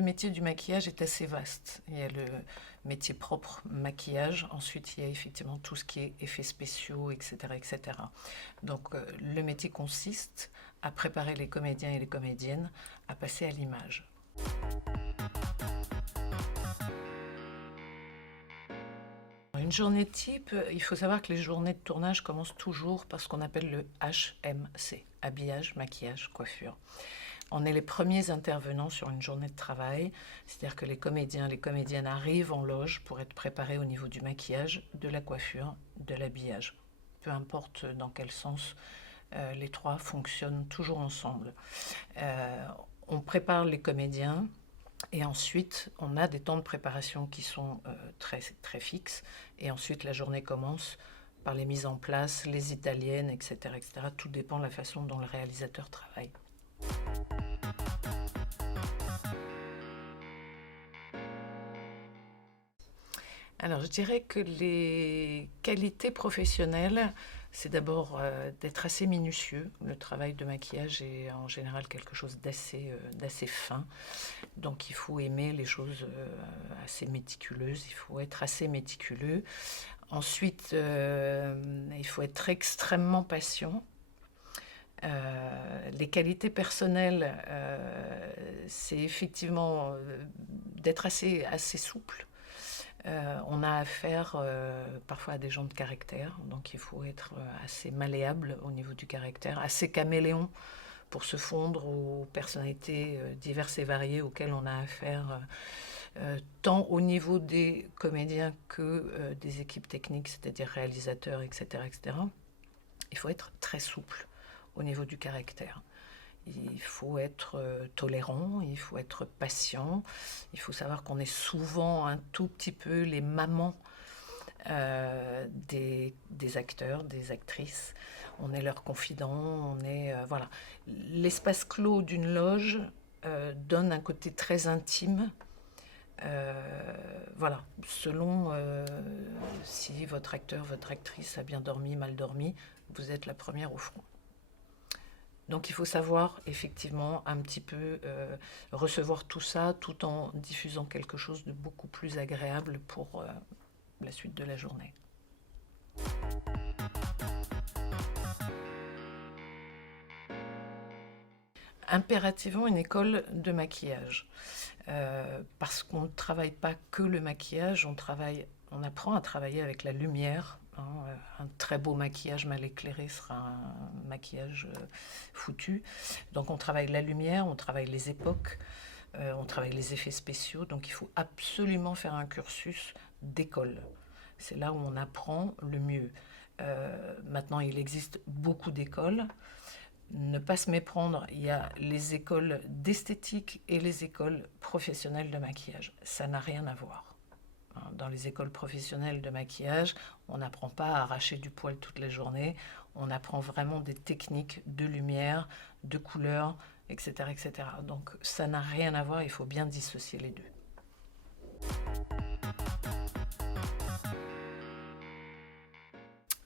le métier du maquillage est assez vaste. Il y a le métier propre maquillage, ensuite il y a effectivement tout ce qui est effets spéciaux, etc. etc. Donc le métier consiste à préparer les comédiens et les comédiennes à passer à l'image. Une journée type, il faut savoir que les journées de tournage commencent toujours par ce qu'on appelle le HMC, habillage, maquillage, coiffure. On est les premiers intervenants sur une journée de travail, c'est-à-dire que les comédiens, les comédiennes arrivent en loge pour être préparés au niveau du maquillage, de la coiffure, de l'habillage. Peu importe dans quel sens, les trois fonctionnent toujours ensemble. On prépare les comédiens et ensuite on a des temps de préparation qui sont très, très fixes et ensuite la journée commence par les mises en place, les italiennes, etc., etc. Tout dépend de la façon dont le réalisateur travaille. Alors, je dirais que les qualités professionnelles, c'est d'abord d'être assez minutieux. Le travail de maquillage est en général quelque chose d'assez fin. Donc, il faut aimer les choses assez méticuleuses. Il faut être assez méticuleux. Ensuite, il faut être extrêmement patient. Les qualités personnelles, c'est effectivement d'être assez souple. On a affaire parfois à des gens de caractère, donc il faut être assez malléable au niveau du caractère, assez caméléon pour se fondre aux personnalités diverses et variées auxquelles on a affaire, tant au niveau des comédiens que des équipes techniques, c'est-à-dire réalisateurs, etc., etc. Il faut être très souple au niveau du caractère. Il faut être tolérant, il faut être patient, il faut savoir qu'on est souvent un tout petit peu les mamans des acteurs, des actrices. On est leurs confidents, on est... voilà. L'espace clos d'une loge donne un côté très intime. Voilà, selon si votre acteur, votre actrice a bien dormi, mal dormi, vous êtes la première au front. Donc il faut savoir effectivement un petit peu recevoir tout ça tout en diffusant quelque chose de beaucoup plus agréable pour la suite de la journée. Impérativement une école de maquillage. Parce qu'on ne travaille pas que le maquillage, on apprend à travailler avec la lumière. Un très beau maquillage mal éclairé sera un maquillage foutu. Donc on travaille la lumière, on travaille les époques, on travaille les effets spéciaux. Donc il faut absolument faire un cursus d'école. C'est là où on apprend le mieux. Maintenant, il existe beaucoup d'écoles. Ne pas se méprendre, il y a les écoles d'esthétique et les écoles professionnelles de maquillage. Ça n'a rien à voir. Dans les écoles professionnelles de maquillage, on n'apprend pas à arracher du poil toute la journée. On apprend vraiment des techniques de lumière, de couleur, etc., etc. Donc ça n'a rien à voir, il faut bien dissocier les deux.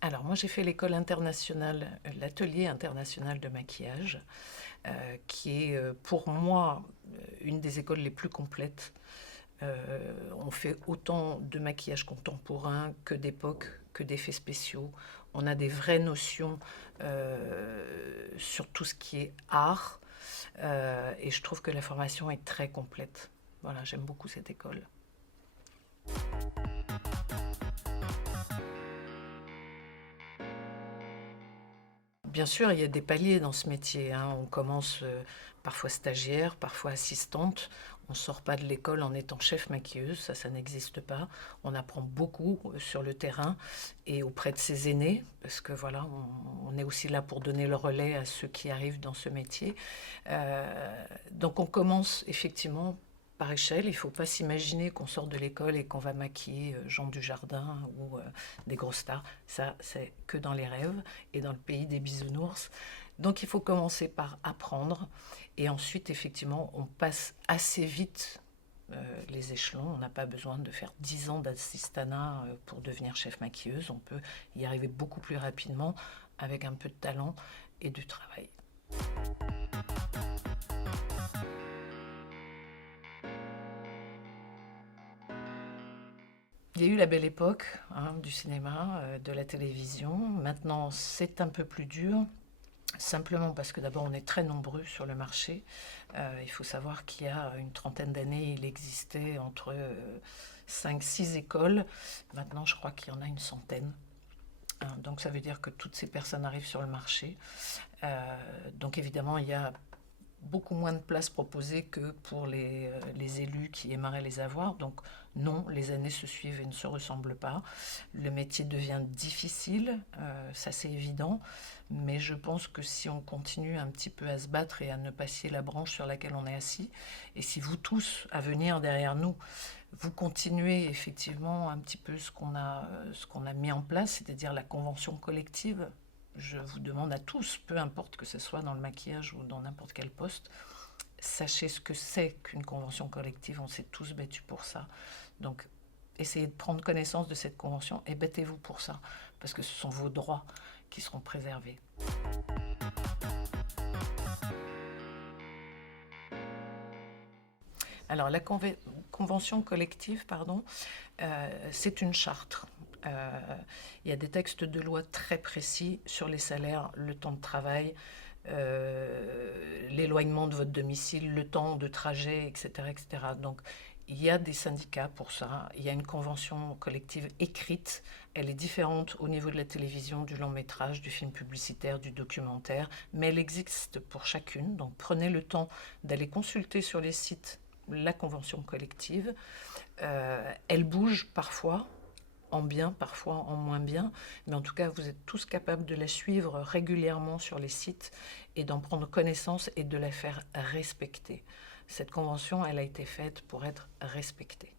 Alors moi j'ai fait l'école internationale, l'atelier international de maquillage, qui est pour moi une des écoles les plus complètes. On fait autant de maquillage contemporain que d'époque, que d'effets spéciaux. On a des vraies notions sur tout ce qui est art, et je trouve que la formation est très complète. Voilà, j'aime beaucoup cette école. Bien sûr, il y a des paliers dans ce métier, hein. On commence parfois stagiaire, parfois assistante. On ne sort pas de l'école en étant chef maquilleuse, ça n'existe pas. On apprend beaucoup sur le terrain et auprès de ses aînés, parce que voilà, on est aussi là pour donner le relais à ceux qui arrivent dans ce métier. Donc on commence effectivement par échelle. Il ne faut pas s'imaginer qu'on sort de l'école et qu'on va maquiller Jean Dujardin ou des grosses stars. Ça, c'est que dans les rêves et dans le pays des bisounours. Donc il faut commencer par apprendre et ensuite, effectivement, on passe assez vite les échelons. On n'a pas besoin de faire 10 ans d'assistanat pour devenir chef maquilleuse. On peut y arriver beaucoup plus rapidement avec un peu de talent et du travail. Il y a eu la belle époque du cinéma, de la télévision. Maintenant, c'est un peu plus dur. Simplement parce que d'abord on est très nombreux sur le marché. Il faut savoir qu'il y a une trentaine d'années, il existait entre 5-6 écoles. Maintenant je crois qu'il y en a une centaine. Donc ça veut dire que toutes ces personnes arrivent sur le marché. Donc évidemment il y a beaucoup moins de places proposées que pour les élus qui aimeraient les avoir. Donc non, les années se suivent et ne se ressemblent pas. Le métier devient difficile, ça c'est évident, mais je pense que si on continue un petit peu à se battre et à ne pas scier la branche sur laquelle on est assis, et si vous tous, à venir derrière nous, vous continuez effectivement un petit peu ce qu'on a mis en place, c'est-à-dire la convention collective. Je vous demande à tous, peu importe que ce soit dans le maquillage ou dans n'importe quel poste, sachez ce que c'est qu'une convention collective. On s'est tous battus pour ça. Donc, essayez de prendre connaissance de cette convention et battez-vous pour ça, parce que ce sont vos droits qui seront préservés. Alors, la convention collective, pardon, c'est une charte. Il y a des textes de loi très précis sur les salaires, le temps de travail, l'éloignement de votre domicile, le temps de trajet, etc., etc. Donc, il y a des syndicats pour ça. Il y a une convention collective écrite. Elle est différente au niveau de la télévision, du long métrage, du film publicitaire, du documentaire, mais elle existe pour chacune. Donc, prenez le temps d'aller consulter sur les sites la convention collective. Elle bouge parfois, en bien, parfois en moins bien, mais en tout cas, vous êtes tous capables de la suivre régulièrement sur les sites et d'en prendre connaissance et de la faire respecter. Cette convention, elle a été faite pour être respectée.